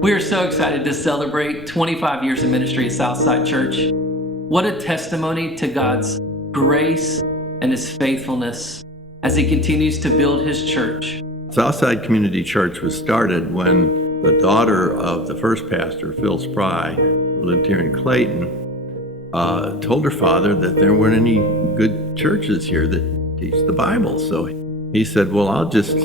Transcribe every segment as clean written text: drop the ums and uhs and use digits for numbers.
We are so excited to celebrate 25 years of ministry at Southside Church. What a testimony to God's grace and His faithfulness as He continues to build His church. Southside Community Church was started when the daughter of the first pastor, Phil Spry, who lived here in Clayton, told her father that there weren't any good churches here that teach the Bible. So he said, well, I'll just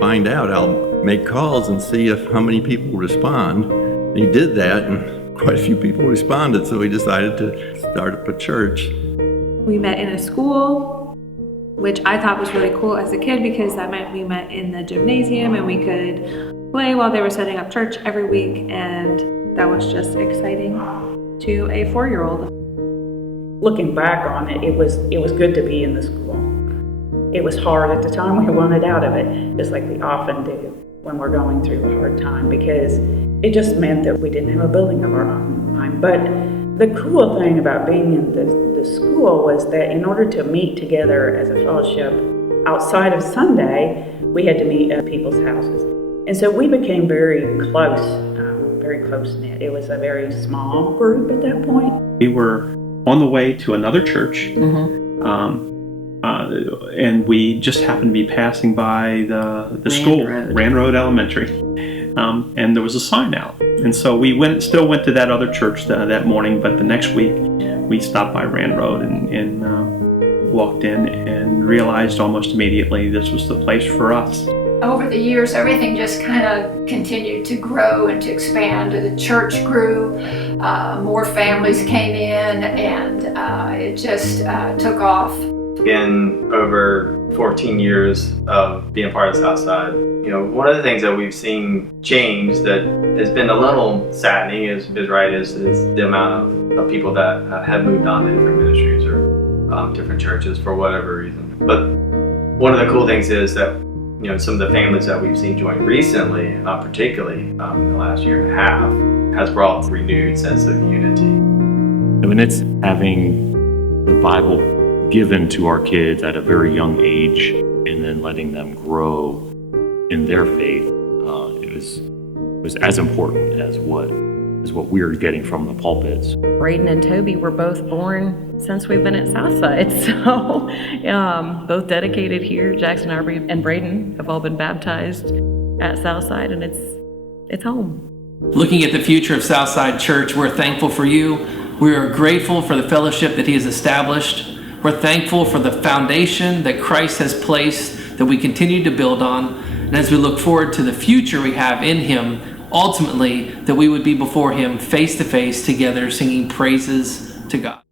find out. I'll make calls and see how many people respond. And he did that, and quite a few people responded, so he decided to start up a church. We met in a school, which I thought was really cool as a kid because that meant we met in the gymnasium and we could play while they were setting up church every week, and that was just exciting to a 4-year-old. Looking back on it, it was good to be in the school. It was hard at the time. We wanted out of it, just like we often do when we're going through a hard time, because it just meant that we didn't have a building of our own. But the cool thing about being in the school was that in order to meet together as a fellowship outside of Sunday, we had to meet at people's houses. And so we became very close-knit. It was a very small group at that point. We were on the way to another church, and we just happened to be passing by the school, Rand Road Elementary, and there was a sign out. And so we still went to that other church that morning, but the next week we stopped by Rand Road and walked in and realized almost immediately this was the place for us. Over the years, everything just kind of continued to grow and to expand. The church grew, more families came in, and it just took off. In over 14 years of being part of Southside, one of the things that we've seen change that has been a little saddening is the amount of people that have moved on to different ministries or different churches for whatever reason. But one of the cool things is that some of the families that we've seen join recently, particularly in the last year and a half, has brought a renewed sense of unity. I mean, it's having the Bible given to our kids at a very young age and then letting them grow in their faith. It was as important as what we're getting from the pulpits. Braden and Toby were both born since we've been at Southside, so both dedicated here. Jackson Arbery and Braden have all been baptized at Southside, and it's home. Looking at the future of Southside Church, we're thankful for you. We are grateful for the fellowship that He has established. We're thankful for the foundation that Christ has placed that we continue to build on. And as we look forward to the future we have in Him, ultimately that we would be before Him face to face together singing praises to God.